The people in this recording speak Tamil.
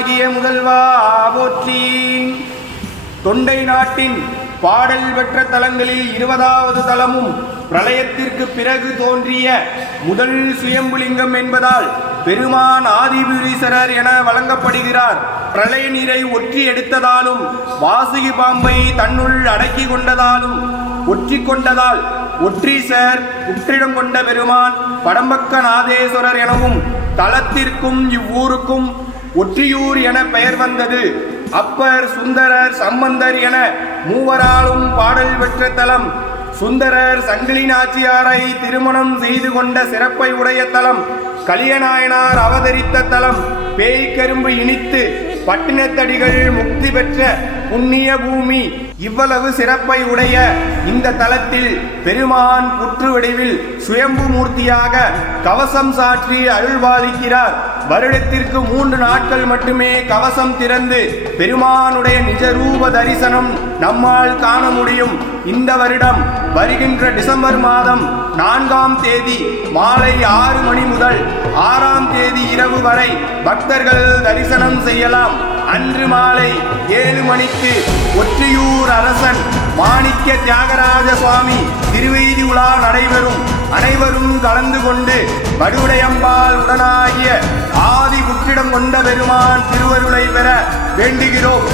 குலமாகிய முதல்வா போற்றி. தொண்டை நாட்டின் பாடல் பெற்ற தலங்களில் 20வது தலமும் பிரளயத்திற்கு பிறகு தோன்றிய முதல் சுயம்புலிங்கம் என்பதால் பெருமான் ஆதிபுரீஸ்வரர் என வழங்கப்படுகிறார். பிரளய நீரை ஒற்றி எடுத்ததாலும் வாசுகி பாம்பை தன்னுள் அடக்கி கொண்டதாலும் ஒற்றிக்கொண்டதால் ஒற்றீசர் உற்றிடம் கொண்ட பெருமான் படம்பக்க நாதேஸ்வரர் எனவும் தலத்திற்கும் இவ்வூருக்கும் ஒற்றியூர் என பெயர் வந்தது. அப்பர், சுந்தரர், சம்பந்தர் என மூவராலும் பாடல் பெற்ற தலம். சுந்தரர் சங்கிலி நாச்சியாரை திருமணம் செய்து கொண்ட சிறப்பை உடைய தலம். கலியநாயனார் அவதரித்த தலம். பேய்கரும்பு இனித்து பட்டினத்தடிகள் முக்தி பெற்ற புண்ணிய பூமி. இவ்வளவு சிறப்பை உடைய இந்த தலத்தில் பெருமான் புற்று வடிவில் சுயம்பு மூர்த்தியாக கவசம் சாற்றி அருள்பாலிக்கிறார். வருடத்திற்கு 3 நாட்கள் மட்டுமே கவசம் திறந்து பெருமானுடைய நிஜரூப தரிசனம் நம்மால் காண முடியும். இந்த வருடம் வருகின்ற டிசம்பர் மாதம் 4ஆம் தேதி மாலை 6 மணி முதல் 6ஆம் தேதி இரவு வரை பக்தர்கள் தரிசனம் செய்யலாம். அன்று மாலை 7 மணிக்கு ஒற்றியூர் அரசன் மாணிக்க தியாகராஜ சுவாமி திருவீதி உலா நடைபெறும். அனைவரும் கலந்து கொண்டு வடுவுடையம்பாள் உடனாகிய ஆதி புற்றிடம் கொண்ட பெருமான் திருவருளை பெற வேண்டுகிறோம்.